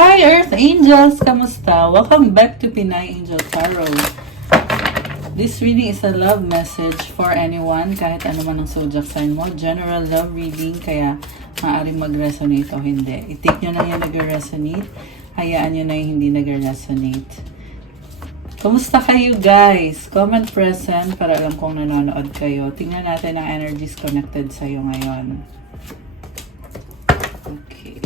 Hi Earth Angels! Kamusta? Welcome back to Pinay Angel Tarot. This reading is a love message for anyone, kahit ano man ang zodiac sign mo. General love reading, kaya maaaring mag-resonate o hindi. I-take nyo lang yung nag-resonate, hayaan nyo na yung hindi nag-resonate. Kamusta kayo guys? Comment present para alam kong nanonood kayo. Tingnan natin ang energies connected sa'yo ngayon. Okay.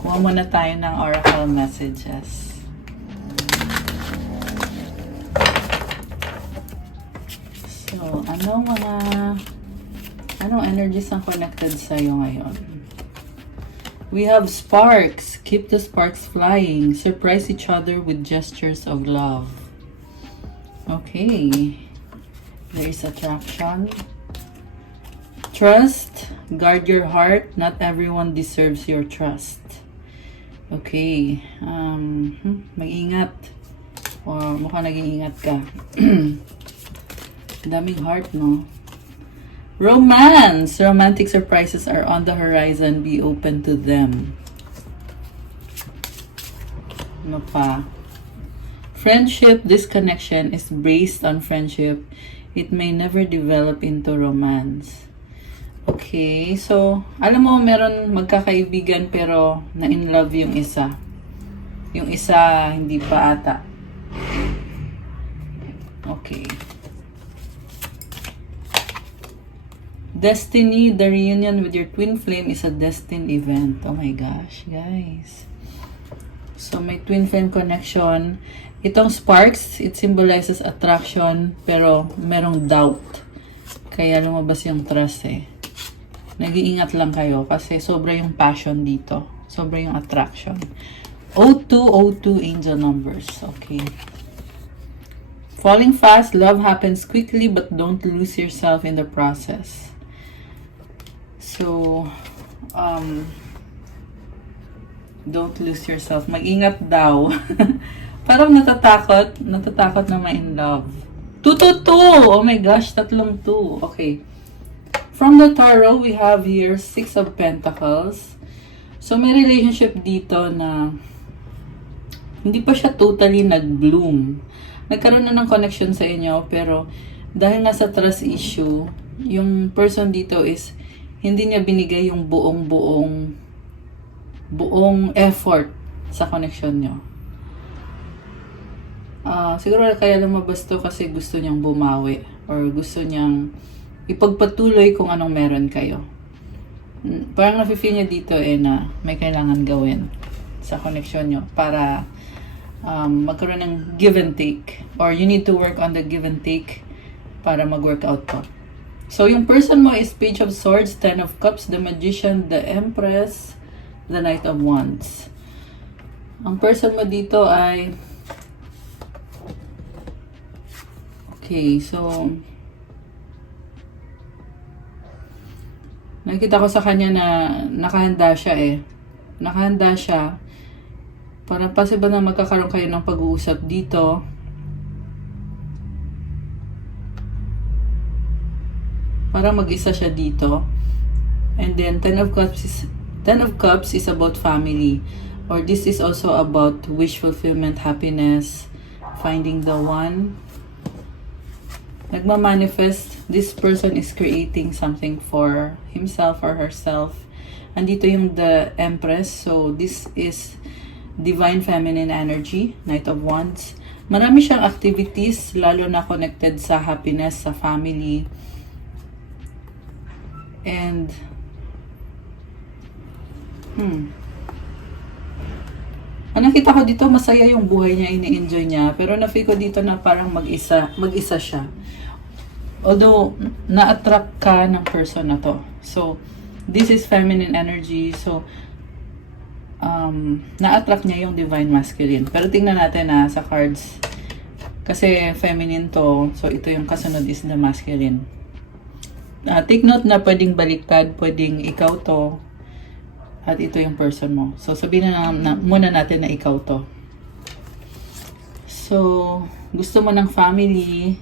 Kuha muna tayo ng oracle messages. So, anong energies ang connected sa'yo ngayon? We have sparks. Keep the sparks flying. Surprise each other with gestures of love. Okay. There is attraction. Trust. Guard your heart. Not everyone deserves your trust. Okay. Mag-ingat. O mukhang nag-iingat ka. Daming heart, no? Romance! Romantic surprises are on the horizon. Be open to them. Ano pa? Friendship. This connection is based on friendship. It may never develop into romance. Okay, so, alam mo, meron magkakaibigan pero na-in love yung isa. Yung isa, hindi pa ata. Okay. Destiny, the reunion with your twin flame is a destined event. Oh my gosh, guys. So, may twin flame connection. Itong sparks, it symbolizes attraction, pero merong doubt. Kaya lumabas yung trust eh. Nag-iingat lang kayo kasi sobra yung passion dito. Sobra yung attraction. 0202 angel numbers. Okay. Falling fast, love happens quickly but don't lose yourself in the process. So, don't lose yourself. Mag-ingat daw. Parang natatakot na ma-in love. 222! Oh my gosh, 3 2. Okay. From the tarot, we have here 6 of Pentacles. So, may relationship dito na hindi pa siya totally nag-bloom. Nagkaroon na ng connection sa inyo, pero dahil nga sa trust issue, yung person dito is hindi niya binigay yung buong effort sa connection nyo. Siguro kaya lumabas to kasi gusto niyang bumawi or gusto niyang ipagpatuloy kung anong meron kayo. Parang nafe-feel niya dito na may kailangan gawin sa connection nyo para magkaroon ng give and take. Or you need to work on the give and take para mag-work out to. So, yung person mo is Page of Swords, Ten of Cups, the Magician, the Empress, the Knight of Wands. Ang person mo dito ay okay, so nakita ko sa kanya na nakahanda siya Nakahanda siya. Parang possible na magkakaroon kayo ng pag-uusap dito. Parang mag-isa siya dito. And then, Ten of Cups is about family. Or this is also about wish fulfillment, happiness, finding the one. Nagmamanifest, this person is creating something for himself or herself. Andito yung the Empress. So, this is Divine Feminine Energy, Knight of Wands. Marami siyang activities, lalo na connected sa happiness, sa family. And, ang nakita ko dito, masaya yung buhay niya, ini-enjoy niya. Pero na-feel ko dito na parang mag-isa siya. Although, na-attract ka ng person na to. So, this is feminine energy. So, na-attract niya yung divine masculine. Pero tingnan natin sa cards. Kasi feminine to. So, ito yung kasunod is the masculine. Take note na pwedeng baliktad, pwedeng ikaw to. At ito yung person mo. So, sabihin na muna natin na ikaw to. So, gusto mo ng family.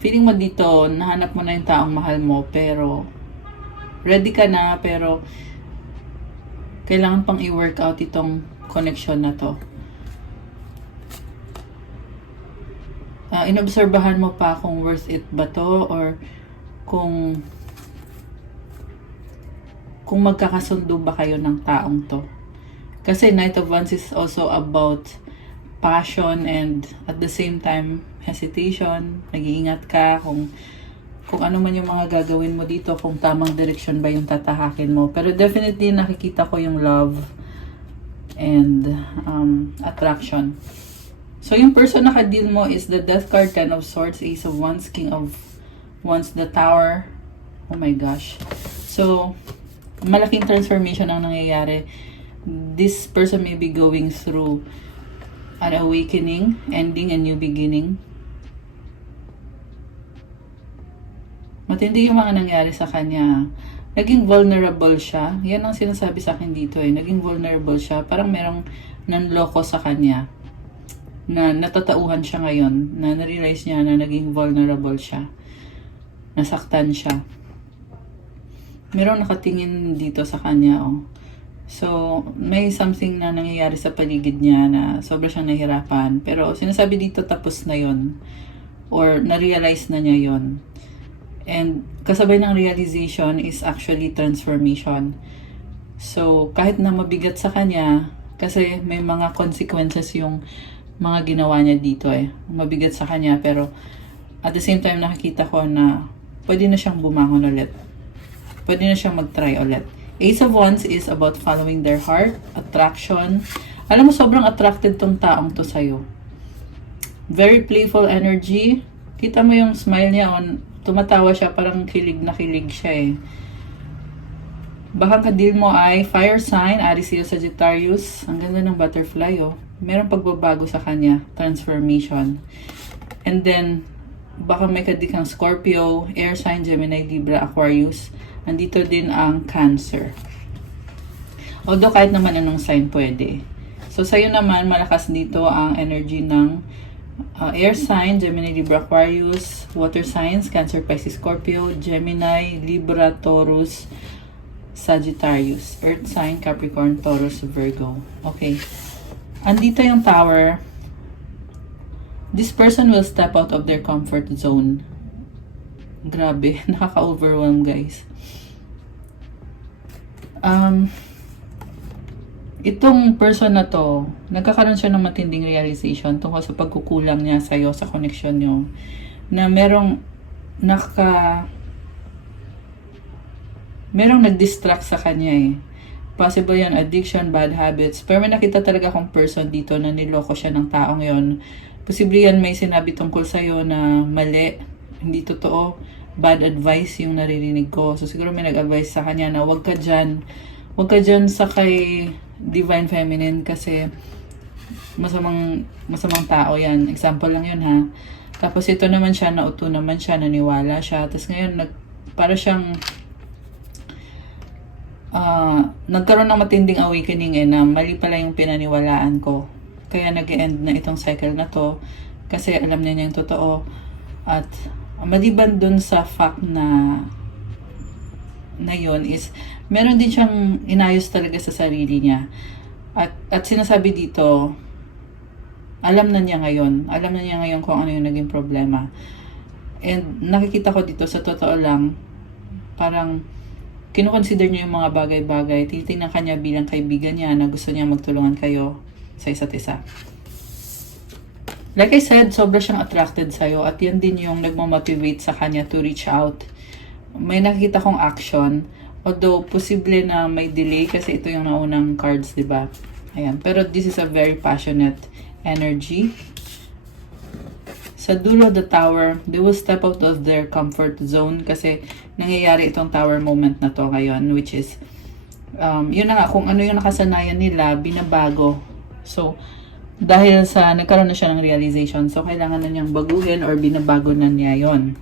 Feeling mo dito, nahanap mo na yung taong mahal mo, pero ready ka na, pero kailangan pang i-work out itong connection na to. Inobserbahan mo pa kung worth it ba to, or kung magkakasundo ba kayo ng taong to. Kasi Knight of Wands is also about passion and at the same time hesitation. Nag-iingat ka kung ano man yung mga gagawin mo dito, kung tamang direksyon ba yung tatahakin mo. Pero definitely nakikita ko yung love and attraction. So yung person na ka-deal mo is the Death card, Ten of Swords, Ace of Wands, King of Wands, the Tower. Oh my gosh. So malaking transformation ang nangyayari. This person may be going through an awakening, ending a new beginning. Matindi yung mga nangyari sa kanya. Naging vulnerable siya. Yan ang sinasabi sa akin dito eh. Naging vulnerable siya. Parang merong nanloko sa kanya. Na natatauhan siya ngayon. Na narealize niya na naging vulnerable siya. Nasaktan siya. Merong nakatingin dito sa kanya oh. So, may something na nangyayari sa paligid niya na sobra siyang nahirapan. Pero sinasabi dito tapos na yon, or na-realize na niya yon. And kasabay ng realization is actually transformation. So, kahit na mabigat sa kanya, kasi may mga consequences yung mga ginawa niya dito eh. Mabigat sa kanya, pero at the same time nakikita ko na pwede na siyang bumangon ulit. Pwede na siyang mag-try ulit. Ace of Wands is about following their heart, attraction. Alam mo, sobrang attracted tong taong to sa'yo. Very playful energy. Kita mo yung smile niya, tumatawa siya, parang kilig na kilig siya eh. Baka ka-deal mo ay fire sign, Aries, Leo, Sagittarius. Ang ganda ng butterfly oh. Merong pagbabago sa kanya, transformation. And then, baka may ka-deal kang Scorpio, air sign, Gemini, Libra, Aquarius. Andito din ang Cancer. Although kahit naman anong sign pwede. So sa'yo naman, malakas dito ang energy ng air sign, Gemini, Libra, Aquarius, water signs, Cancer, Pisces, Scorpio, Gemini, Libra, Taurus, Sagittarius, earth sign, Capricorn, Taurus, Virgo. Okay. Andito yung Tower. This person will step out of their comfort zone. Grabe, nakaka-overwhelm guys. Itong person na to, nagkakaroon siya ng matinding realization tungkol sa pagkukulang niya sa'yo, sa connection niyo, na merong nag-distract sa kanya eh. Possible yan, addiction, bad habits. Pero may nakita talaga akong person dito na niloko siya ng taong yon. Posible yan may sinabi tungkol sa'yo na mali, hindi totoo, bad advice yung naririnig ko. So siguro may nag-advise sa kanya na wag ka dyan sa kay Divine Feminine kasi masamang tao yan. Example lang yun ha. Tapos ito naman siya, nauto naman siya, naniwala siya. Tapos ngayon, para siyang nagkaroon ng matinding awakening eh, na mali pala yung pinaniwalaan ko. Kaya nag-end na itong cycle na to kasi alam niya yung totoo. At maliban dun sa fact na yun is meron din siyang inayos talaga sa sarili niya. At sinasabi dito, alam na niya ngayon kung ano yung naging problema. And nakikita ko dito, sa totoo lang, parang kinukonsider niya yung mga bagay-bagay. Titingnan kanya bilang kaibigan niya na gusto niya magtulungan kayo sa isa't isa. Like I said, sobra siyang attracted sa'yo at yan din yung nagmamotivate sa kanya to reach out. May nakikita kong action, although posible na may delay kasi ito yung naunang cards, diba? Ayan. Pero this is a very passionate energy. Sa dulo, the Tower, they will step out of their comfort zone kasi nangyayari itong Tower moment na to ngayon, which is, yun na nga, kung ano yung nakasanayan nila, binabago. So, dahil sa nagkaroon na siya ng realization, so kailangan na niyang baguhin or binabago na niya yon.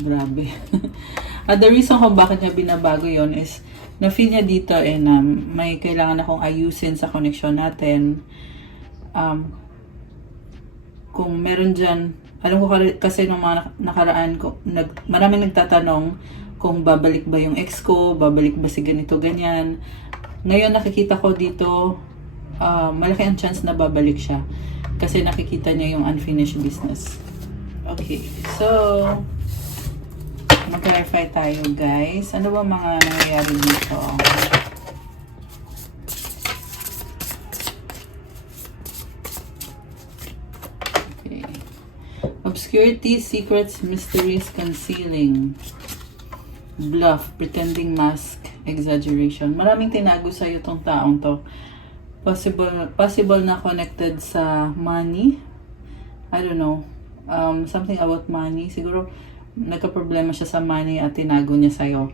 Grabe. At the reason kung bakit niya binabago yon is na-feel niya dito na may kailangan akong ayusin sa connection natin. Kung meron dyan, alam ko kasi ng mga nakaraan ko, maraming nagtatanong kung babalik ba yung ex ko, babalik ba si ganito, ganyan. Ngayon nakikita ko dito, malaki ang chance na babalik siya. Kasi nakikita niya yung unfinished business. Okay, so, mag-clarify tayo guys. Ano ba mga nangyayari dito? Okay. Obscurity, secrets, mysteries, concealing. Bluff, pretending, mask, exaggeration. Maraming tinago sa'yo tong taong to. Possible na connected sa money. I don't know. Something about money. Siguro, nagka-problema siya sa money at tinago niya sa'yo.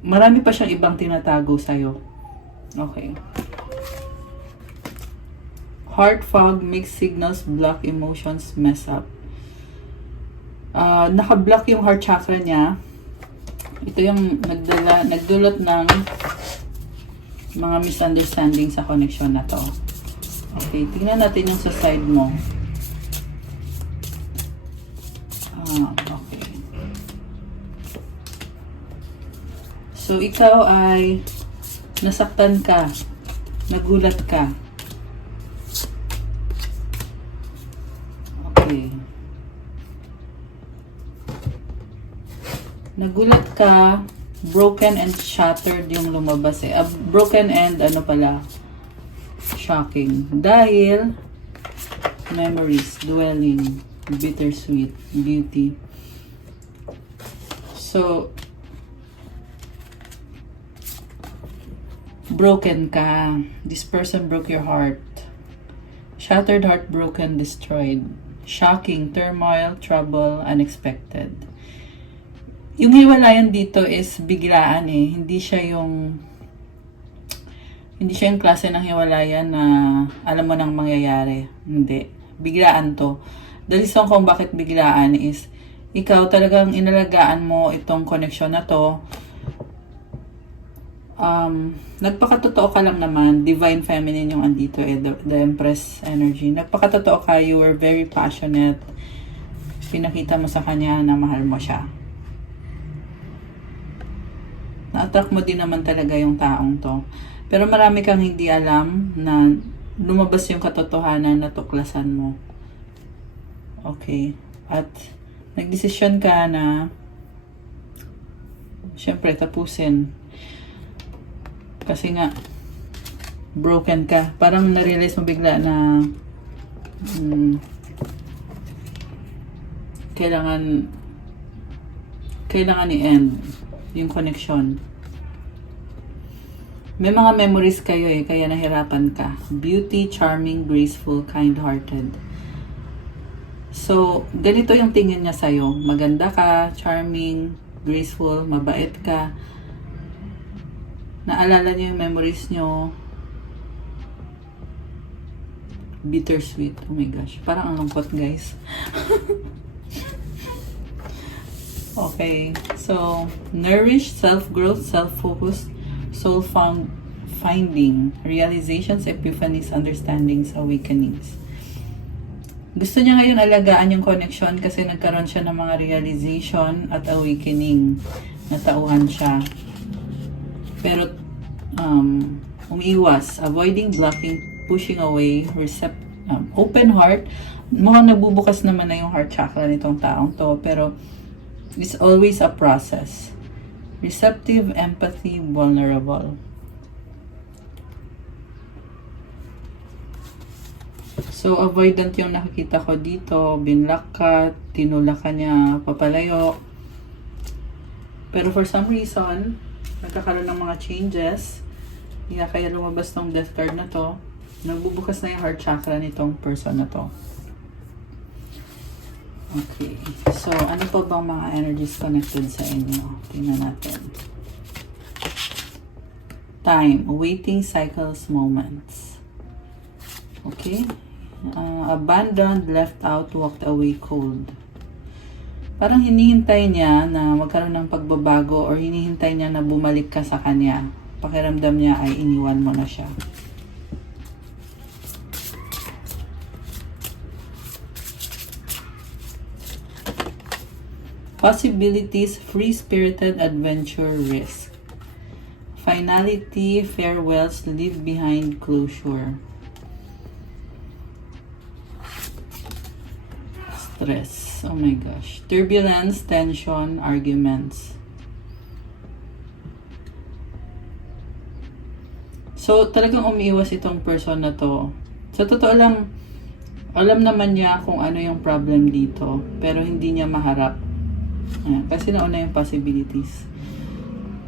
Marami pa siyang ibang tinatago sa'yo. Okay. Heart fog, mixed signals, block emotions, mess up. Naka-block yung heart chakra niya. Ito yung nagdulot ng mga misunderstanding sa connection na to. Okay, tingnan natin yung sa side mo. Okay. So, ikaw ay nasaktan ka. Nagulat ka. Okay. Nagulat ka, broken and shattered yung lumabas eh. Broken and ano pala, shocking. Dahil, memories, dwelling, bittersweet, beauty. So, broken ka. This person broke your heart. Shattered, heartbroken, destroyed. Shocking, turmoil, trouble, unexpected. Yung hiwalayan dito is biglaan eh. Hindi siya yung klase ng hiwalayan na alam mo nang mangyayari. Hindi. Biglaan to. The reason kung bakit biglaan is ikaw talagang inalagaan mo itong connection na to. Nagpakatotoo ka lang naman. Divine Feminine yung andito eh. The Empress energy. Nagpakatotoo ka. You were very passionate. Pinakita mo sa kanya na mahal mo siya. Na-attract mo din naman talaga yung taong to. Pero marami kang hindi alam na lumabas yung katotohanan na tuklasan mo. Okay. At nagdesisyon ka na syempre tapusin. Kasi nga broken ka. Parang na-realize mo bigla na kailangan i-end yung connection. May mga memories kayo eh, kaya nahirapan ka. Beauty, charming, graceful, kind-hearted. So, ganito yung tingin niya sa'yo. Maganda ka, charming, graceful, mabait ka. Naalala niyo yung memories niyo. Bittersweet. Oh my gosh. Parang ang lungkot, guys. Okay, so nourish, self-growth, self-focus, soul-finding, realizations, epiphanies, understandings, awakenings. Gusto niya ngayon alagaan yung connection kasi nagkaroon siya ng mga realization at awakening. Natauhan siya. Pero umiiwas, avoiding, blocking, pushing away, open heart. Mukhang nagbubukas naman na yung heart chakra nitong taong to, pero it's always a process. Receptive, empathy, vulnerable. So, avoidant yung nakikita ko dito. Binlock ka, tinulak ka niya, papalayo. Pero for some reason, nagkakaroon ng mga changes. Kaya lumabas tong death card na to. Nagbubukas na yung heart chakra nitong person na to. Okay. So, ano pa bang mga energies connected sa inyo? Tingnan natin. Time. Waiting cycles, moments. Okay. Abandoned, left out, walked away cold. Parang hinihintay niya na magkaroon ng pagbabago or hinihintay niya na bumalik ka sa kanya. Pakiramdam niya ay iniwan mo na siya. Possibilities, free-spirited adventure, risk. Finality, farewells, leave behind, closure. Stress. Oh my gosh. Turbulence, tension, arguments. So, talagang umiiwas itong person na to. Sa totoo lang, alam naman niya kung ano yung problem dito, pero hindi niya maharap. Ayan, kasi nauna yung possibilities.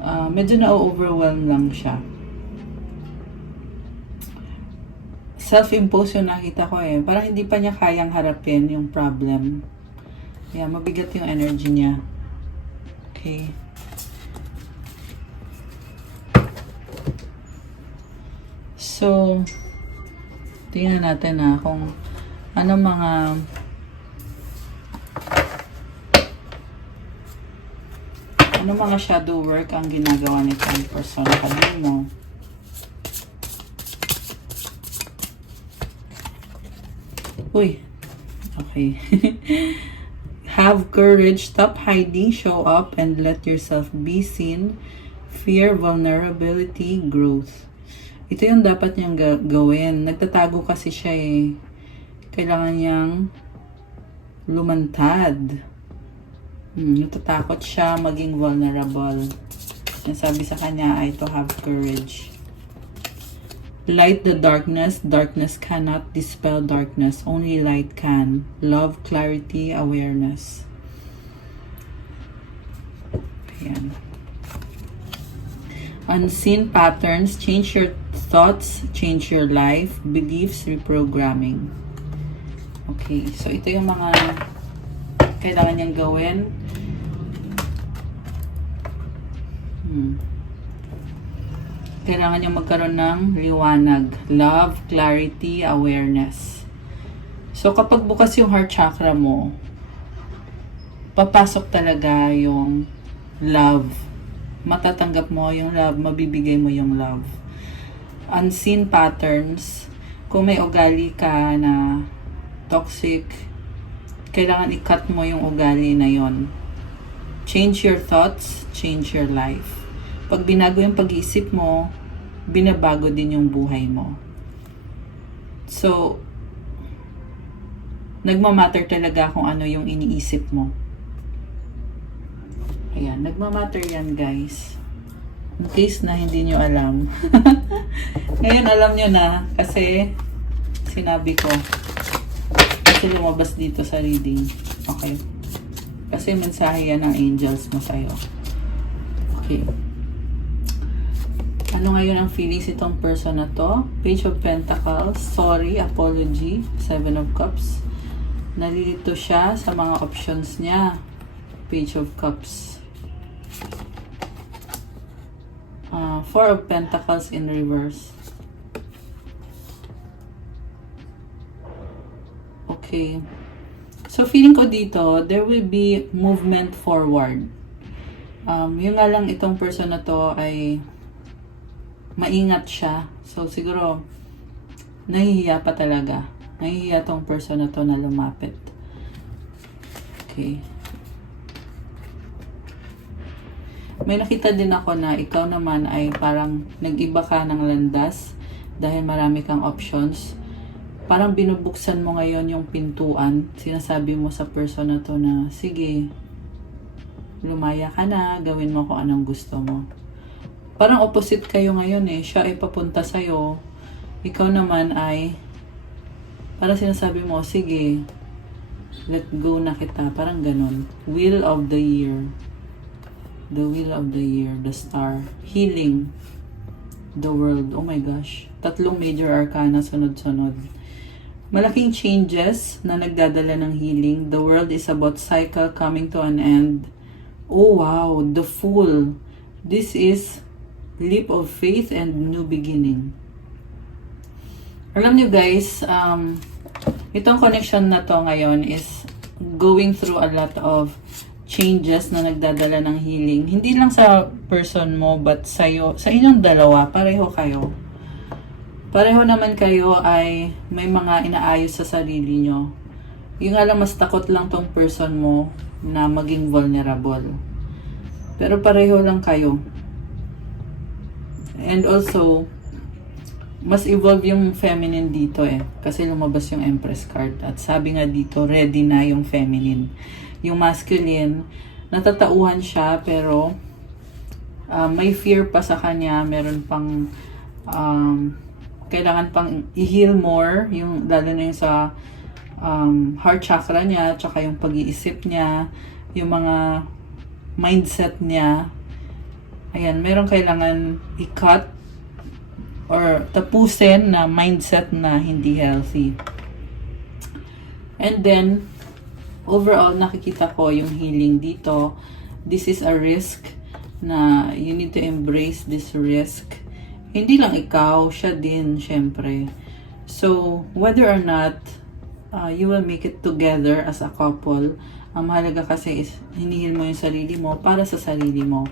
Medyo na-overwhelm lang siya. Self-impose yung nakita ko eh. Parang hindi pa niya kayang harapin yung problem. Kaya mabigat yung energy niya. Okay. So, tingnan natin kung ano mga shadow work ang ginagawa nitong person. Sabihin mo. Uy. Okay. Have courage. Stop hiding. Show up and let yourself be seen. Fear, vulnerability, growth. Ito yung dapat niyang gawin. Nagtatago kasi siya eh. Kailangan niyang lumantad. Natatakot siya maging vulnerable. Ang sabi sa kanya ay to have courage. Light the darkness. Darkness cannot dispel darkness. Only light can. Love, clarity, awareness. Ayan. Unseen patterns. Change your thoughts. Change your life. Beliefs, reprogramming. Okay. So, ito yung mga kailangan niyang gawin. Kailangan niyang magkaroon ng liwanag. Love, clarity, awareness. So, kapag bukas yung heart chakra mo, papasok talaga yung love. Matatanggap mo yung love, mabibigay mo yung love. Unseen patterns, kung may ugali ka na toxic, kailangan i-cut mo yung ugali na yon. Change your thoughts, change your life. Pag binago yung pag-iisip mo, binabago din yung buhay mo. So, nagmamatter talaga kung ano yung iniisip mo. Ayan, nagmamatter yan guys. In case na hindi nyo alam. Ngayon alam nyo na kasi sinabi ko. Kasi lumabas dito sa reading. Okay. Kasi mensahe yan ng angels mo sa'yo. Okay. Ano ngayon ang feelings itong person na to? Page of Pentacles. Sorry, apology. Seven of Cups. Nalilito siya sa mga options niya. Page of Cups. Four of Pentacles in reverse. Okay. So, feeling ko dito, there will be movement forward. Yung nga lang itong person na to ay maingat siya. So, siguro, nahihiya pa talaga. Nahihiya tong person na to na lumapit. Okay. May nakita din ako na ikaw naman ay parang nag-iba ka ng landas dahil marami kang options. Parang binubuksan mo ngayon yung pintuan. Sinasabi mo sa person na to na, sige, lumaya ka na, gawin mo kung anong gusto mo. Parang opposite kayo ngayon eh. Siya ay papunta sa'yo. Ikaw naman ay, parang sinasabi mo, sige, let go na kita. Parang ganun. Wheel of the year. The wheel of the year. The star. Healing. The world. Oh my gosh. 3 major arcana sunod-sunod. Malaking changes na nagdadala ng healing. The world is about cycle coming to an end. Oh wow, the Fool. This is leap of faith and new beginning. Alam nyo guys, itong connection na to ngayon is going through a lot of changes na nagdadala ng healing. Hindi lang sa person mo, but sa'yo, sa inyong dalawa, pareho kayo. Pareho naman kayo ay may mga inaayos sa sarili nyo. Yung nga lang, mas takot lang tong person mo na maging vulnerable. Pero pareho lang kayo. And also, mas evolve yung feminine dito eh. Kasi lumabas yung Empress card. At sabi nga dito, ready na yung feminine. Yung masculine, natatauhan siya pero may fear pa sa kanya. Meron pang kailangan pang i-heal more. Yung, lalo na yung sa heart chakra niya, tsaka yung pag-iisip niya, yung mga mindset niya. Ayan, meron kailangan i-cut or tapusin na mindset na hindi healthy. And then, overall, nakikita ko yung healing dito. This is a risk na you need to embrace this risk. Hindi lang ikaw, siya din, syempre. So, whether or not you will make it together as a couple, ang mahalaga kasi is hinihil mo yung sarili mo para sa sarili mo.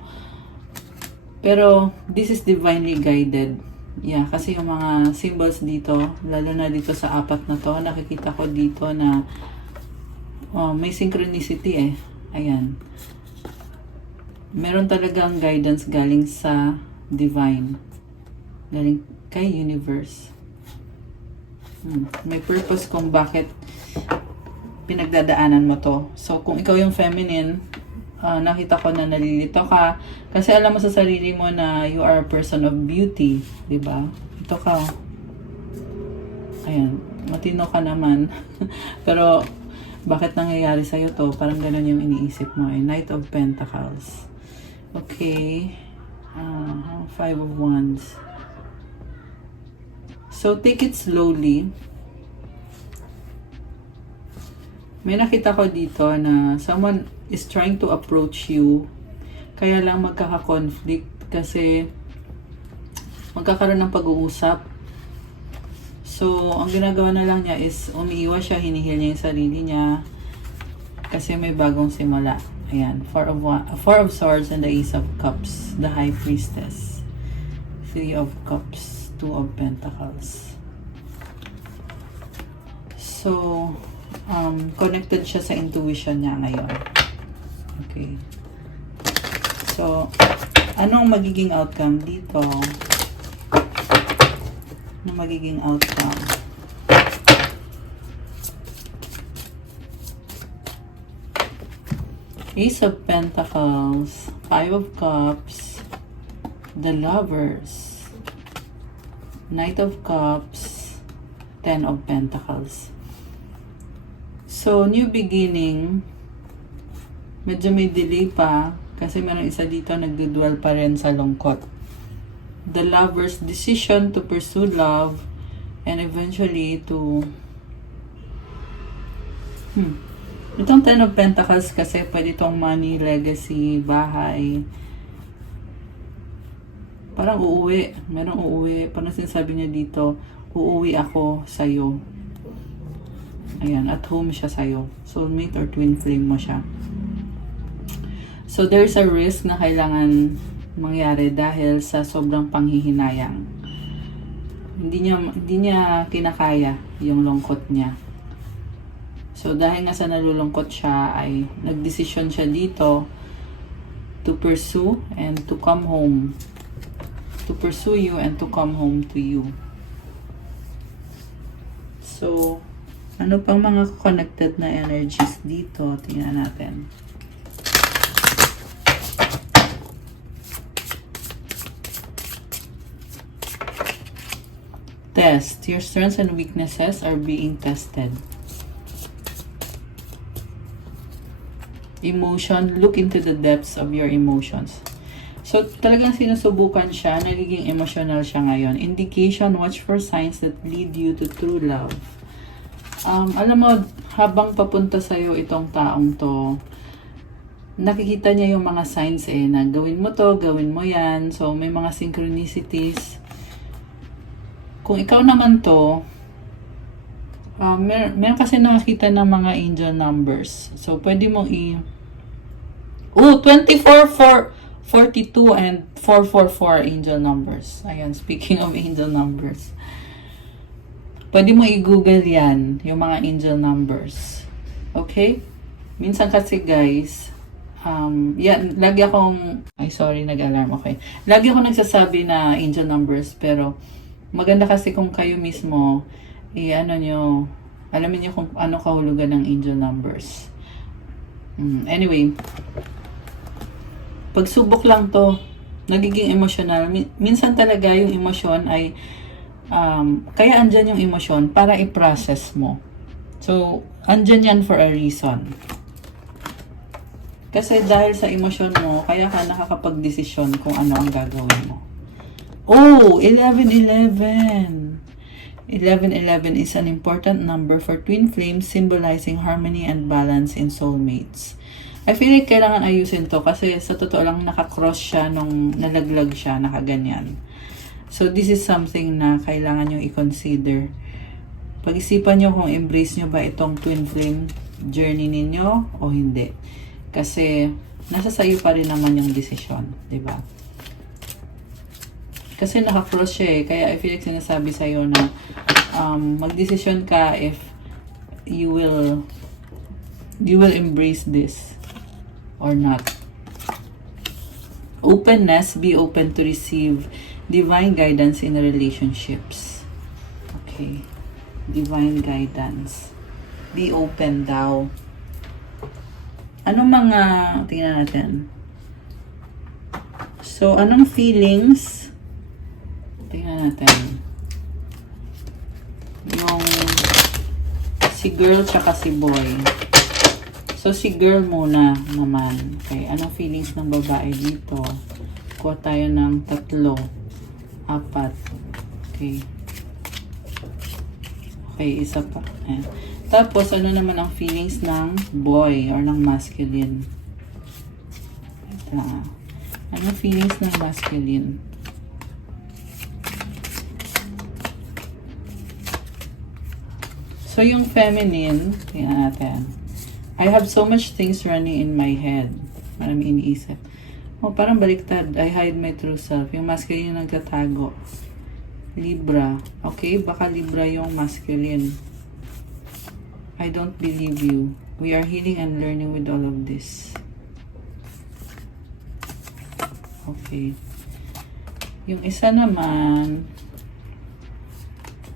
Pero, this is divinely guided. Yeah, kasi yung mga symbols dito, lalo na dito sa apat na to, nakikita ko dito na may synchronicity eh. Ayan. Meron talagang guidance galing sa divine. Galing kay universe. May purpose kung bakit pinagdadaanan mo to. So, kung ikaw yung feminine, nakita ko na nalilito ka. Kasi alam mo sa sarili mo na you are a person of beauty. Diba? Ito ka. Ayan. Matino ka naman. Pero, bakit nangyayari sa'yo to? Parang ganun yung iniisip mo. Knight of Pentacles. Okay. Five of Wands. So, take it slowly. May nakita ko dito na someone is trying to approach you. Kaya lang magkaka-conflict kasi magkakaroon ng pag-uusap. So, ang ginagawa na lang niya is umiiwas siya, hinihil niya yung sarili niya kasi may bagong simula. Ayan, Four of Swords and the Ace of Cups, the High Priestess, Three of Cups, Two of Pentacles. So, connected siya sa intuition niya ngayon. Okay. So, anong magiging outcome dito? Anong magiging outcome? Ace of Pentacles, Five of Cups, the Lovers, Knight of Cups, Ten of Pentacles. So, new beginning, medyo may delay pa kasi meron isa dito nagdudwell pa rin sa lungkot. The Lover's decision to pursue love and eventually to itong Ten of Pentacles kasi pwede itong money, legacy, bahay. Parang uuwi. Merong uuwi. Parang sinasabi niya dito, uuwi ako sa'yo. Ayan, at home siya sa'yo. Soulmate or twin flame mo siya. So, there's a risk na kailangan mangyari dahil sa sobrang panghihinayang. Hindi niya kinakaya yung lungkot niya. So, dahil nga sa nalulungkot siya, ay nagdesisyon siya dito to pursue and to come home. To pursue you and to come home to you. So, ano pang mga connected na energies dito? Tingnan natin. Test. Your strengths and weaknesses are being tested. Emotion. Look into the depths of your emotions. So, talagang sinusubukan siya. Nagiging emotional siya ngayon. Indication. Watch for signs that lead you to true love. Alam mo, habang papunta sa'yo itong taong to, nakikita niya yung mga signs na gawin mo to, gawin mo yan. So, may mga synchronicities. Kung ikaw naman to, meron kasi nakakita ng mga angel numbers. So, pwede mong 24, 42, and 444 angel numbers. Ayan, speaking of angel numbers. Pwede mo i-google yan, yung mga angel numbers. Okay? Minsan kasi guys, yan, lagi akong, ay sorry, nag-alarm, okay. Lagi akong nagsasabi na angel numbers, pero maganda kasi kung kayo mismo, ano nyo, alamin nyo kung ano kahulugan ng angel numbers. Anyway, pagsubok lang to, nagiging emotional. Minsan talaga yung emosyon ay, kaya andyan yung emosyon para i-process mo. So, andyan yan for a reason. Kasi dahil sa emosyon mo, kaya ka nakakapag-desisyon kung ano ang gagawin mo. Oh, 1111. 1111 is an important number for twin flames symbolizing harmony and balance in soulmates. I feel like kailangan ayusin to kasi sa totoo lang nakakross siya nung nalaglag siya, nakaganyan. So, this is something na kailangan nyo i-consider. Pag-isipan nyo kung embrace nyo ba itong twin flame journey ninyo o hindi. Kasi, nasa sayo pa rin naman yung desisyon. Diba? Kasi nakakross siya eh. Kaya I feel like sinasabi sa'yo na mag-desisyon ka if you will embrace this or not. Openness, be open to receive divine guidance in relationships. Okay. Divine guidance. Be open daw. Anong mga, tingnan natin. So, anong feelings? Tingnan natin. Yung si girl tsaka si boy. So, si girl muna naman. Okay, anong feelings ng babae dito? Kuha tayo ng 3, 4. Okay. Okay, isa pa. Ayan. Tapos, ano naman ang feelings ng boy or ng masculine? Ito. Anong feelings ng masculine? So, yung feminine, tingnan natin. I have so much things running in my head. Marami iniisip. Oh, parang baliktad. I hide my true self. Yung masculine yung nagtatago. Libra. Okay, baka Libra yung masculine. I don't believe you. We are healing and learning with all of this. Okay. Yung isa naman,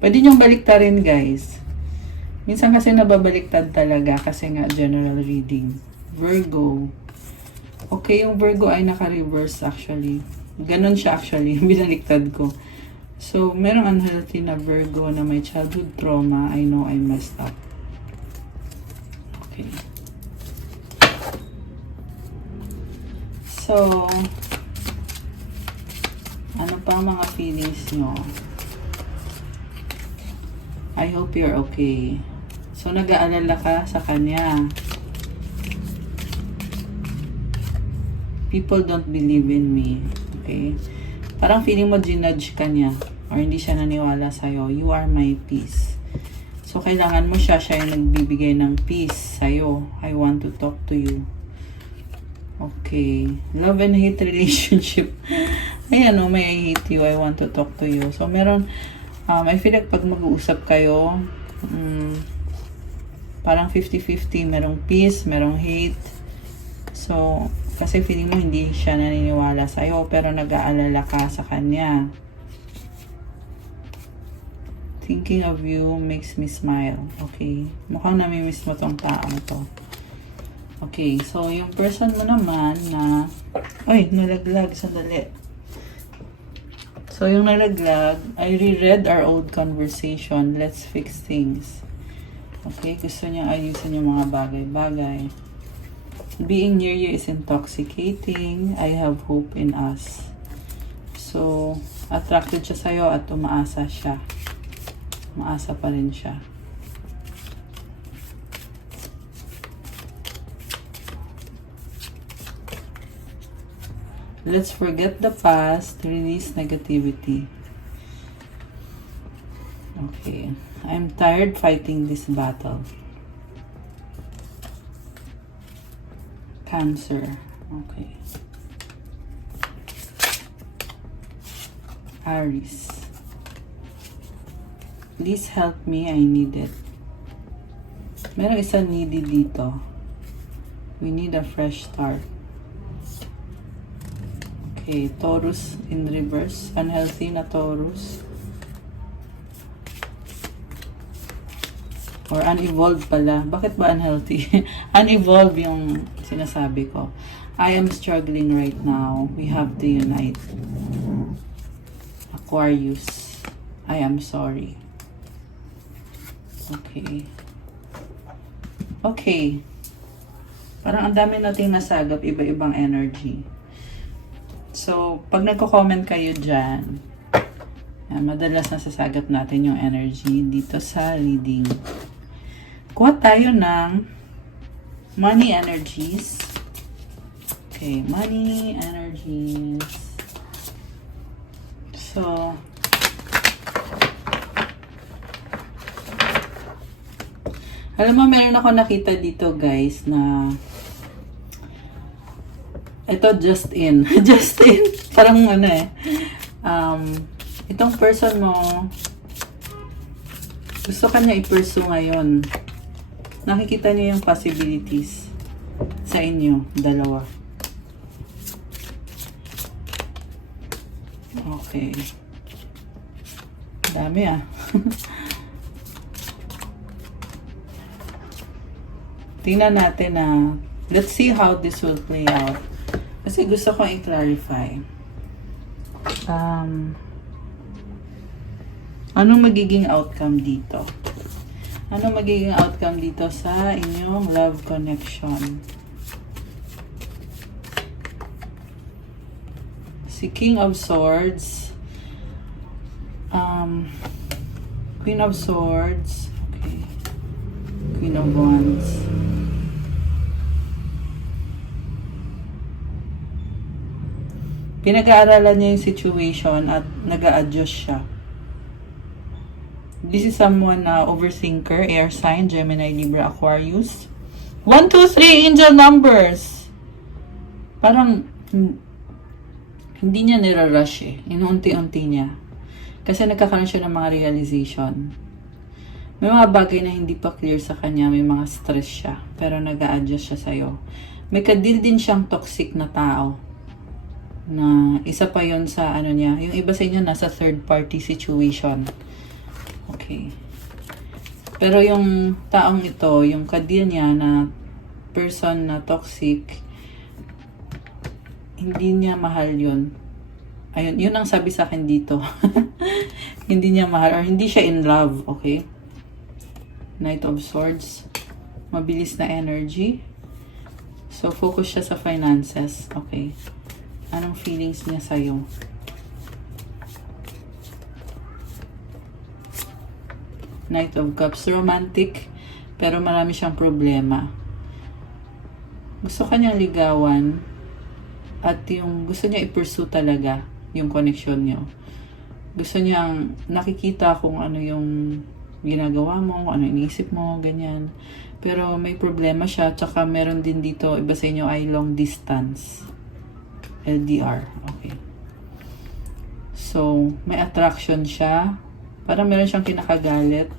pwede niyong baliktarin guys. Minsan kasi nababaliktad talaga kasi nga general reading. Virgo. Okay, yung Virgo ay naka-reverse actually. Ganon siya actually, binaliktad ko. So, merong unhealthy na Virgo na may childhood trauma. I know I messed up. Okay. So, ano pa ang mga feelings nyo? I hope you're okay. So, nag-aalala ka sa kanya. People don't believe in me. Okay? Parang feeling mo ginudge ka niya or hindi siya naniwala sa'yo. You are my peace. So, kailangan mo siya yung nagbibigay ng peace sa'yo. I want to talk to you. Okay. Love and hate relationship. Ayan o, may I hate you. I want to talk to you. So, meron, I feel like pag mag-uusap kayo, parang 50-50. Merong peace, merong hate. So, kasi feeling mo hindi siya naniniwala sa'yo, pero nag-aalala ka sa kanya. Thinking of you makes me smile. Okay. Mukhang namimiss mo tong tao to. Okay. So, yung person mo naman na... Ay, nalaglag. Sandali. So, yung nalaglag, I reread our old conversation. Let's fix things. Okay. Gusto niya ayusin yung mga bagay-bagay. Being near you is intoxicating. I have hope in us. So, attracted siya sa'yo at umaasa siya. Umaasa pa rin siya. Let's forget the past. Release negativity. Okay. I'm tired fighting this battle. Cancer. Okay. Aries. Please help me. I need it. Merong isang needy dito. We need a fresh start. Okay, Taurus in reverse. Unhealthy na Taurus. Or unevolved pala. Bakit ba unhealthy? Unevolved yung sinasabi ko. I am struggling right now. We have to unite. Aquarius. I am sorry. Okay. Okay. Parang ang dami nating nasagap, iba-ibang energy. So, pag nagko-comment kayo dyan, madalas nasasagap natin yung energy dito sa reading. Kuha tayo ng money energies. Okay, money energies. So, alam mo, meron ako nakita dito, guys, na ito just in. Just in. Parang itong person mo, gusto ka niya i-pursue ngayon. Nakikita niya yung possibilities sa inyo, dalawa. Okay. Dami Tingnan natin let's see how this will play out. Kasi gusto kong i-clarify. Anong magiging outcome dito? Anong magiging outcome dito sa inyong love connection? Si King of Swords. Queen of Swords. Okay. Queen of Wands. Pinag-aaralan niya yung situation at nag-a-adjust siya. This is someone na overthinker, air sign, Gemini, Libra, Aquarius. 1, 2, 3 angel numbers. Parang hindi niya nirarush Inuunti-unti niya. Kasi nagkakaroon siya ng mga realization. May mga bagay na hindi pa clear sa kanya, may mga stress siya, pero nag-a-adjust siya sa'yo. May kadil din siyang toxic na tao. Na isa pa yon sa niya. Yung iba sa inyo nasa third party situation. Okay. Pero yung taong ito, yung kadil niya na person na toxic, hindi niya mahal yun. Ayun, yun ang sabi sa akin dito. Hindi niya mahal or hindi siya in love, okay? Knight of Swords. Mabilis na energy. So, focus siya sa finances. Okay. Anong feelings niya sa'yo? Knight of Cups. Romantic, pero marami siyang problema. Gusto kanyang ligawan at yung gusto niya i-pursue talaga yung connection niyo. Gusto niyang nakikita kung ano yung ginagawa mo, kung ano iniisip mo, ganyan. Pero may problema siya, tsaka meron din dito, iba sa inyo ay long distance. LDR. Okay. So, may attraction siya. Parang meron siyang kinakagalit.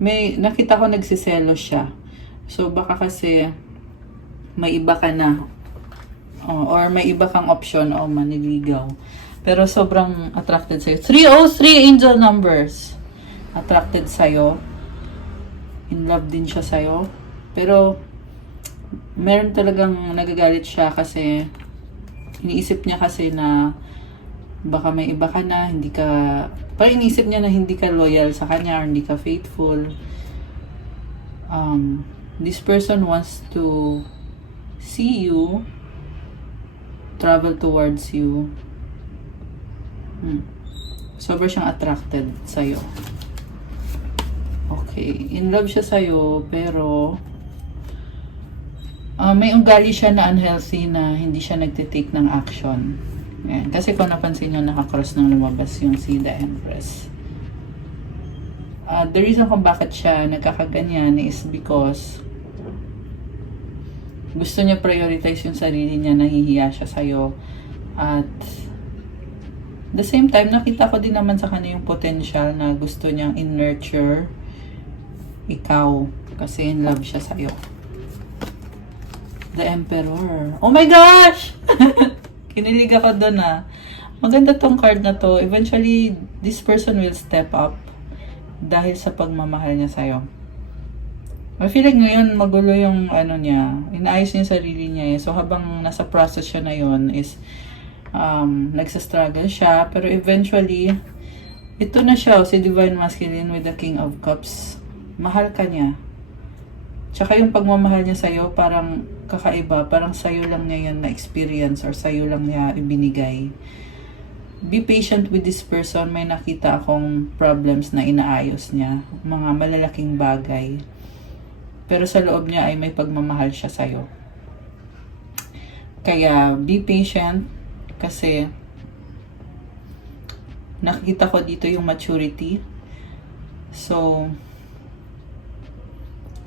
May nakita ko nagsiselos siya. So, baka kasi may iba ka na. Or may iba kang option o maniligaw. Pero sobrang attracted sa'yo. 303 angel numbers. Attracted sa'yo. In love din siya sa'yo. Pero, meron talagang nagagalit siya kasi iniisip niya kasi na baka may iba ka na, hindi ka, parang iniisip niya na hindi ka loyal sa kanya or hindi ka faithful. This person wants to see you, travel towards you. Sobrang siyang attracted sa'yo. Okay, in love siya sa'yo, pero may ugali siya na unhealthy na hindi siya nagtitake ng action. Yan. Kasi kung napansin nyo, nakakross nang lumabas yung si The Empress. The reason kung bakit siya nagkakaganyan is because gusto niya prioritize yung sarili niya, nahihiya siya sa'yo. At The same time, nakita ko din naman sa kanya yung potential na gusto niyang in-nurture ikaw kasi in love siya sa'yo. The Emperor. Oh my gosh! Kinilig ako doon ah. Maganda tong card na to. Eventually, this person will step up dahil sa pagmamahal niya sa'yo. I feel like ngayon magulo yung ano niya. Inaayos niya yung sarili niya eh. So habang nasa process siya na yun is nagsa-struggle siya. Pero eventually, ito na siya, si Divine Masculine with the King of Cups. Mahal ka niya. Tsaka yung pagmamahal niya sa'yo, parang kakaiba. Parang sa'yo lang niya yun na-experience or sa'yo lang niya ibinigay. Be patient with this person. May nakita akong problems na inaayos niya. Mga malalaking bagay. Pero sa loob niya ay may pagmamahal siya sa'yo. Kaya, be patient. Kasi, nakita ko dito yung maturity. So,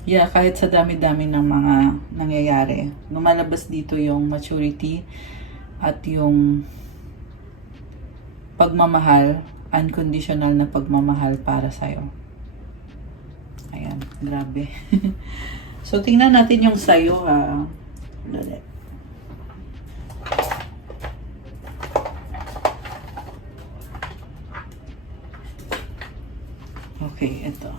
yeah, kahit sa dami-dami ng mga nangyayari, lumalabas dito yung maturity at yung pagmamahal, unconditional na pagmamahal para sa'yo. Ayan, grabe. So, tingnan natin yung sa'yo, ha. Dali. Okay, ito.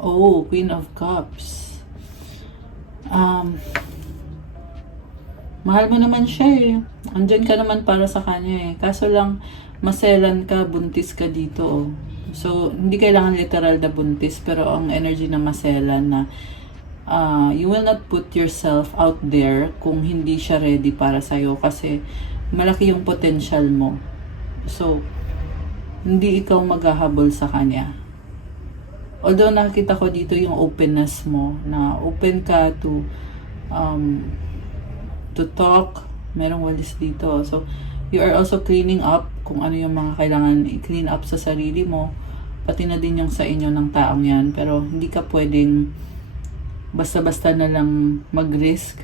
Oh, Queen of Cups. Mahal mo naman siya eh. Andyan ka naman para sa kanya eh. Kaso lang, maselan ka, buntis ka dito oh. So, hindi kailangan literal na buntis, pero ang energy na maselan na you will not put yourself out there kung hindi siya ready para sa'yo kasi malaki yung potential mo. So, hindi ikaw maghahabol sa kanya. Although nakita ko dito yung openness mo, na open ka to talk. Merong walis dito. So, you are also cleaning up kung ano yung mga kailangan i-clean up sa sarili mo. Pati na din yung sa inyo ng taong yan. Pero, hindi ka pwedeng basta-basta na lang mag-risk.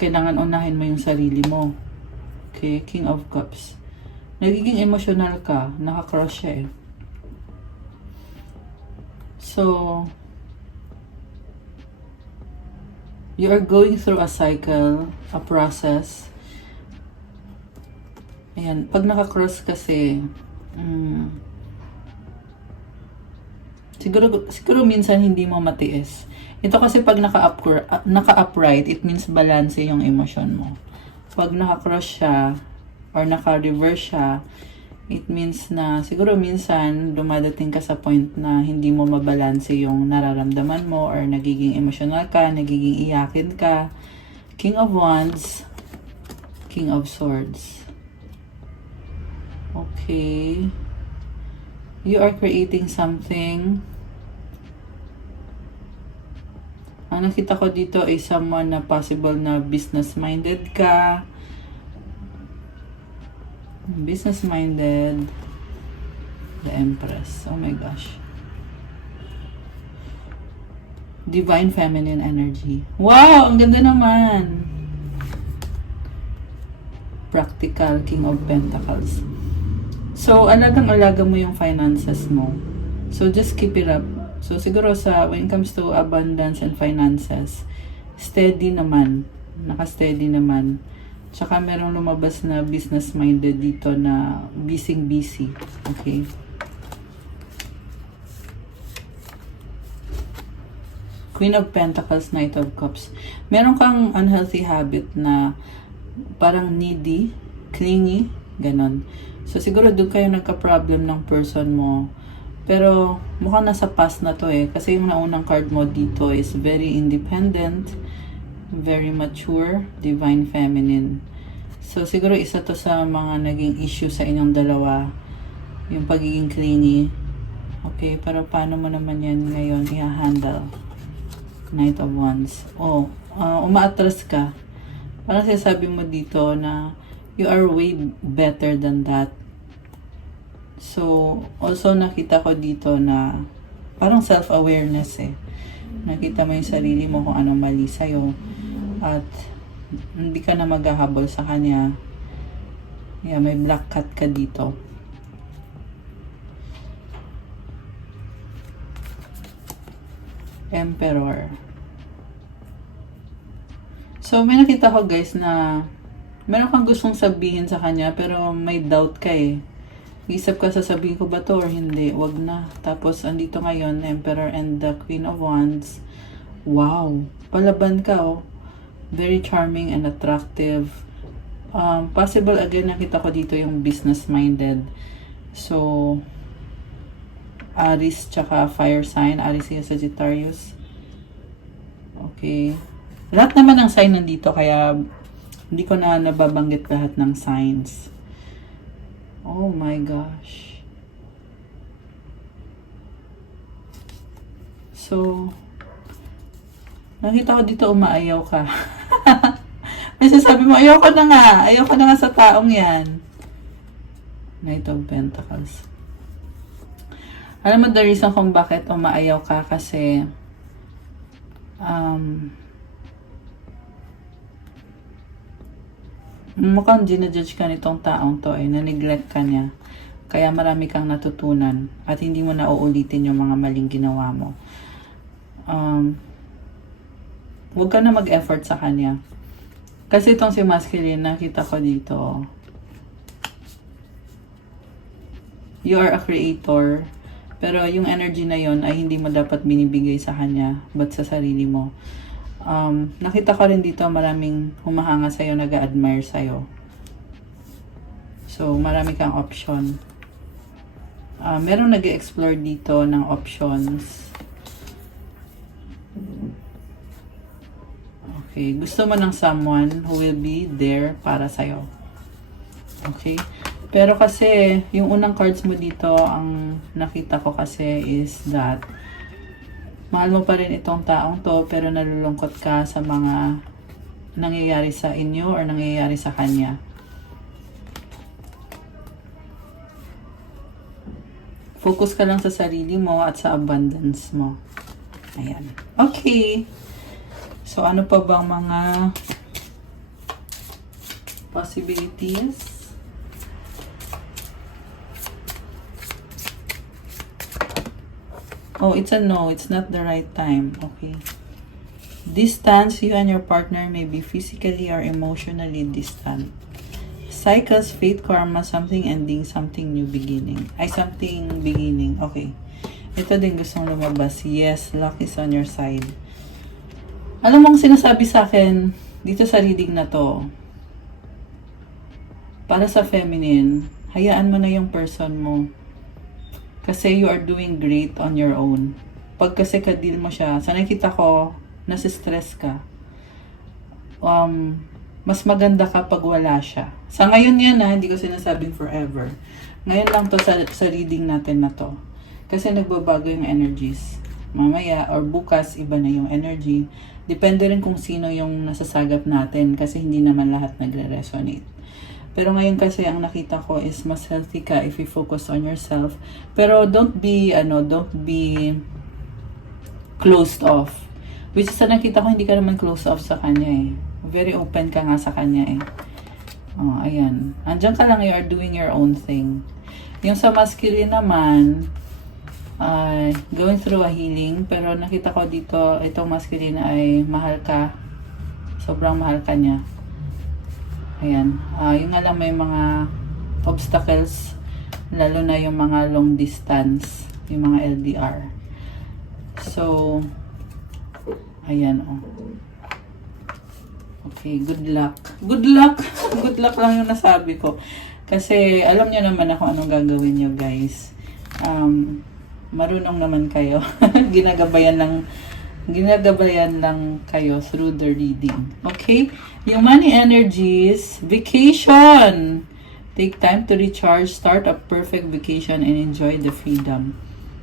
Kailangan unahin mo yung sarili mo. Okay? King of Cups. Nagiging emotional ka. Naka-cross siya eh. So, you are going through a cycle, a process. Ayan, pag naka-cross kasi, siguro minsan hindi mo matiis. Ito kasi pag naka-upright, it means balance yung emosyon mo. Pag naka-cross siya, or naka-reverse siya, it means na siguro minsan dumadating ka sa point na hindi mo mabalanse yung nararamdaman mo or nagiging emotional ka, nagiging iyakin ka. King of Wands, King of Swords. Okay. You are creating something. Ang nakita ko dito ay someone na possible na business-minded ka. Business-minded. The Empress. Oh my gosh. Divine Feminine Energy. Wow! Ang ganda naman. Practical. King of Pentacles. So, alagang-alaga mo yung finances mo. So, just keep it up. So, siguro when it comes to abundance and finances, steady naman. Naka-steady naman. Tsaka merong lumabas na business-minded dito na busy. Okay? Queen of Pentacles, Knight of Cups. Meron kang unhealthy habit na parang needy, clingy, ganon. So, siguro doon kayo nagka-problem ng person mo. Pero, mukhang nasa past na to eh. Kasi yung naunang card mo dito is very independent, very mature, divine feminine. So, siguro isa to sa mga naging issue sa inyong dalawa. Yung pagiging clingy. Okay, pero paano mo naman yan ngayon i-handle? Knight of Wands. Oh, umaatras ka. Parang sinasabi mo dito na you are way better than that. So, also nakita ko dito na parang self-awareness eh. Nakita mo yung sarili mo kung anong mali sa'yo. At hindi ka na maghahabol sa kanya. Yeah, may black cat ka dito. Emperor. So, may nakita ko guys na meron kang gustong sabihin sa kanya pero may doubt ka eh. Isip ka, sasabihin ko ba to or hindi? Wag na. Tapos, andito ngayon, Emperor and the Queen of Wands. Wow! Palaban ka oh. Very charming and attractive. Possible, again, nakita ko dito yung business-minded. So, Aries tsaka fire sign. Aries yung Sagittarius. Okay. Lahat naman ng sign nandito, kaya hindi ko na nababanggit lahat ng signs. Oh my gosh. So, nakita ko dito umaayaw ka. May sasabi mo, ayoko na nga. Ayoko na nga sa taong yan. Knight of Pentacles. Alam mo, the reason kung bakit umaayaw ka kasi mukhang ginajudge ka nitong taong to eh, na-neglect ka niya. Kaya marami kang natutunan at hindi mo na uulitin yung mga maling ginawa mo. Huwag ka na mag-effort sa kanya. Kasi itong si masculine, nakita ko dito. You are a creator. Pero yung energy na yon ay hindi mo dapat binibigay sa kanya, but sa sarili mo. Nakita ko rin dito maraming humahanga sa'yo, nag-a-admire sa'yo. So, marami kang option. Merong nag-explore dito ng options. Okay, gusto mo ng someone who will be there para sa'yo. Okay? Pero kasi, yung unang cards mo dito, ang nakita ko kasi is that mahal mo pa rin itong taong to, pero nalulungkot ka sa mga nangyayari sa inyo or nangyayari sa kanya. Focus ka lang sa sarili mo at sa abundance mo. Ayan. Okay. So, ano pa bang mga possibilities? Oh, it's a no. It's not the right time. Okay. Distance. You and your partner may be physically or emotionally distant. Cycles, fate, karma, something ending, something new beginning. Ay, something beginning. Okay. Ito din gustong lumabas. Yes, luck is on your side. Alam mong sinasabi sa akin, dito sa reading na to, para sa feminine, hayaan mo na yung person mo. Kasi you are doing great on your own. Pag kasi ka-deal mo siya, sa nakita ko, nasistress ka. Mas maganda ka pag wala siya. Sa ngayon yan hindi ko sinasabing forever. Ngayon lang to sa reading natin na to. Kasi nagbabago yung energies. Mamaya or bukas, iba na yung energy. Depende rin kung sino yung nasasagap natin kasi hindi naman lahat nagre-resonate. Pero ngayon kasi ang nakita ko is mas healthy ka if you focus on yourself. Pero don't be closed off. Which is nakita ko hindi ka naman closed off sa kanya eh. Very open ka nga sa kanya eh. Oh, ayan. Andiyan ka lang, you are doing your own thing. Yung sa masculine naman, going through a healing, pero nakita ko dito, itong masculine ay mahal ka. Sobrang mahal ka niya. Ayan. Yung nga lang may mga obstacles, lalo na yung mga long distance, yung mga LDR. So, ayan oh. Okay, good luck. Good luck! Good luck lang yung nasabi ko. Kasi alam niyo naman ako anong gagawin niyo guys. Marunong naman kayo. Ginagabayan lang kayo through the reading. Okay? Yung money energies, vacation. Take time to recharge, start a perfect vacation and enjoy the freedom.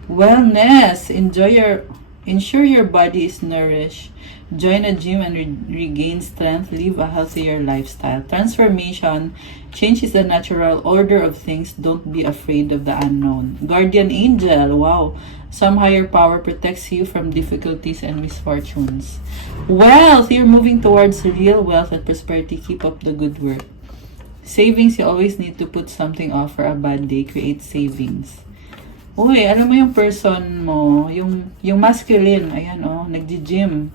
Wellness, enjoy your Ensure your body is nourished. Join a gym and regain strength. Live a healthier lifestyle. Transformation. Change is the natural order of things. Don't be afraid of the unknown. Guardian angel. Wow. Some higher power protects you from difficulties and misfortunes. Wealth. You're moving towards real wealth and prosperity. Keep up the good work. Savings. You always need to put something off for a bad day. Create savings. Uy, alam mo yung person mo, yung masculine, ayan nagji-gym.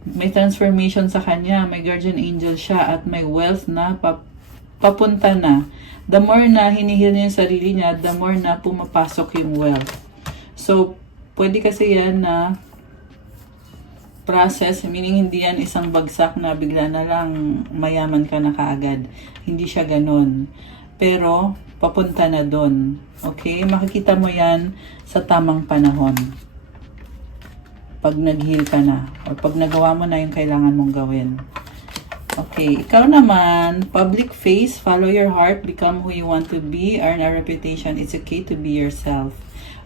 May transformation sa kanya, may guardian angel siya, at may wealth na papunta na. The more na hinihil niya yung sarili niya, the more na pumapasok yung wealth. So, pwede kasi yan na process, meaning hindi yan isang bagsak na bigla na lang mayaman ka na kaagad. Hindi siya ganun. Pero, papunta na doon. Okay? Makikita mo yan sa tamang panahon. Pag nag-heal ka na. O pag nagawa mo na yung kailangan mong gawin. Okay. Ikaw naman, public face, follow your heart, become who you want to be, earn a reputation. It's okay to be yourself.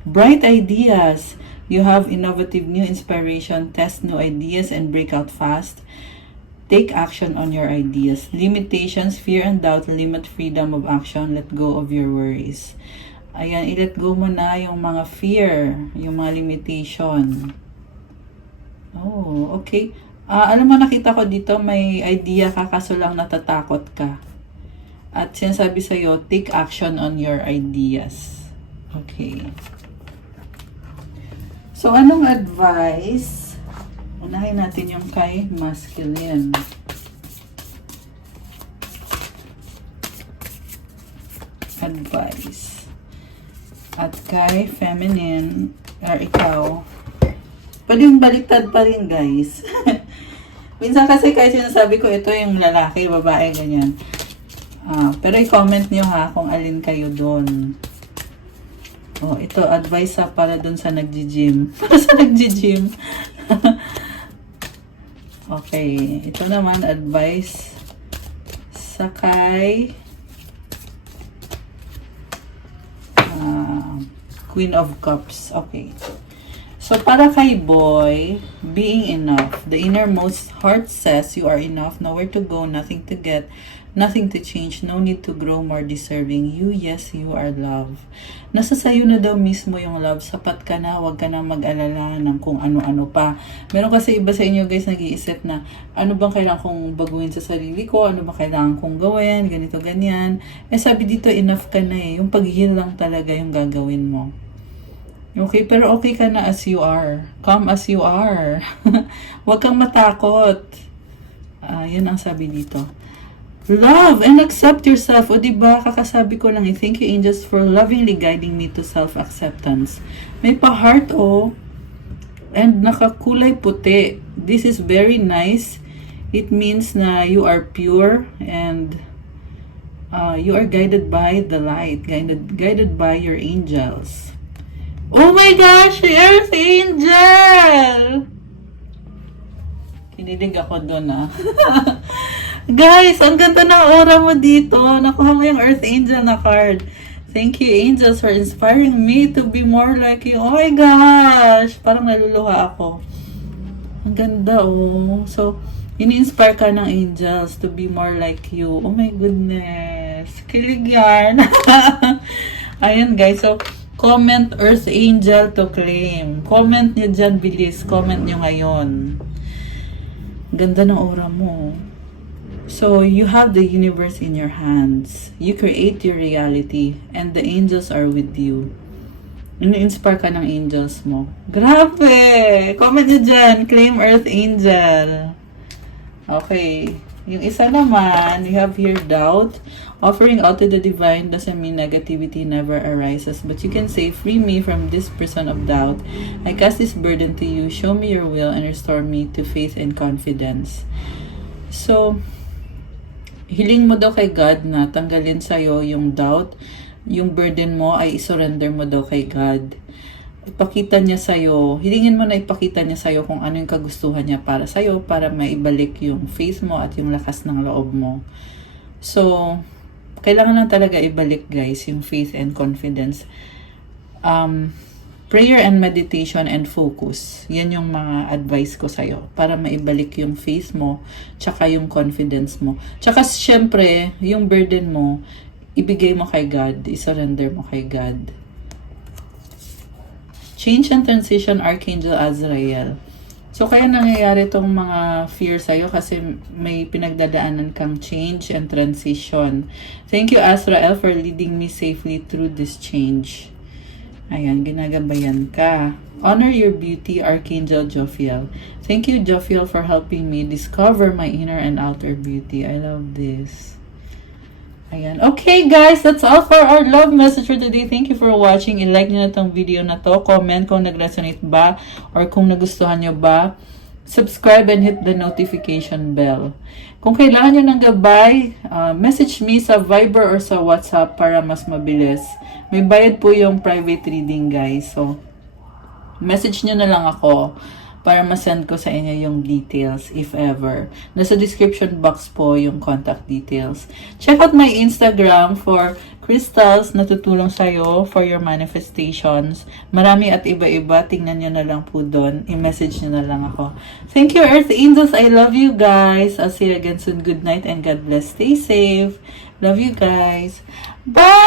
Bright ideas. You have innovative new inspiration, test new ideas, and break out fast. Take action on your ideas. Limitations, fear and doubt, limit freedom of action. Let go of your worries. Ayan, i-let go mo na yung mga fear, yung mga limitation. Oh, okay. Alam mo, nakita ko dito, may idea ka kaso lang natatakot ka. At sinasabi sa'yo, take action on your ideas. Okay. So, anong advice? Unahin natin yung kay masculine. Advice. At kay feminine, or ikaw, pwede yung baliktad pa rin, guys. Minsan kasi kahit sinasabi ko, ito yung lalaki, babae, ganyan. Pero i-comment nyo ha kung alin kayo doon. Oh, ito, advice para doon sa nagji-gym. Para sa nagji-gym. Okay, ito naman advice sa kay Queen of Cups. Okay. So, para kay boy, being enough. The innermost heart says you are enough. Nowhere to go, nothing to get, nothing to change. No need to grow more deserving. You, yes, you are love. Nasa sayo na daw mismo yung love. Sapat ka na, huwag ka na mag-alala ng kung ano-ano pa. Meron kasi iba sa inyo guys nag-iisip na ano bang kailangan kong baguhin sa sarili ko? Ano bang kailangan kong gawin? Ganito, ganyan. Sabi dito, enough ka na eh. Yung pag-heal lang talaga yung gagawin mo. Okay, pero okay ka na as you are. Come as you are. Huwag kang matakot. Yan ang sabi dito. Love and accept yourself. O diba, kakasabi ko lang, thank you angels for lovingly guiding me to self-acceptance. May pa-heart and nakakulay puti. This is very nice. It means na you are pure and you are guided by the light, guided by your angels. Oh my gosh! Earth Angel! Kinilig ako doon Guys, ang ganda ng aura mo dito. Nakuha mo yung Earth Angel na card. Thank you, angels, for inspiring me to be more like you. Oh my gosh! Parang naluluha ako. Ang ganda So, ini-inspire ka ng angels to be more like you. Oh my goodness. Kilig yan. Ayan guys, so, comment Earth Angel to claim. Comment nyo dyan, bilis. Comment nyo ngayon. Ganda ng aura mo. So, you have the universe in your hands. You create your reality. And the angels are with you. Ini-inspire ka ng angels mo. Grabe! Comment nyo dyan. Claim Earth Angel. Okay. Yung isa naman, you have here doubt. Offering out to the divine doesn't mean negativity never arises, but you can say, free me from this prison of doubt. I cast this burden to you. Show me your will and restore me to faith and confidence. So, hiling mo daw kay God na tanggalin sa'yo yung doubt. Yung burden mo ay isurrender mo daw kay God. Ipakita niya sa'yo, hilingin mo na ipakita niya sa'yo kung ano yung kagustuhan niya para sa'yo, para maibalik yung faith mo at yung lakas ng loob mo. So, kailangan lang talaga ibalik guys, yung faith and confidence. prayer and meditation and focus. Yan yung mga advice ko sa'yo para maibalik yung faith mo, tsaka yung confidence mo. Tsaka syempre, yung burden mo, ibigay mo kay God, isurrender mo kay God. Change and Transition, Archangel Azrael. So, kaya nangyayari itong mga fear sa'yo kasi may pinagdadaanan kang change and transition. Thank you, Azrael, for leading me safely through this change. Ayan, ginagabayan ka. Honor your beauty, Archangel Jophiel. Thank you, Jophiel, for helping me discover my inner and outer beauty. I love this. Ayan. Okay, guys, that's all for our love message for today. Thank you for watching. I-like nyo na tong video na to. Comment kung nag-resonate ba or kung nagustuhan nyo ba. Subscribe and hit the notification bell. Kung kailangan nyo ng gabay, message me sa Viber or sa WhatsApp para mas mabilis. May bayad po yung private reading, guys. So, message nyo na lang ako para ma-send ko sa inyo yung details if ever. Nasa description box po yung contact details. Check out my Instagram for crystals na tutulong sa'yo for your manifestations. Marami at iba-iba. Tingnan nyo na lang po doon. I-message nyo na lang ako. Thank you, Earth Angels. I love you guys. I'll see you again soon. Good night and God bless. Stay safe. Love you guys. Bye!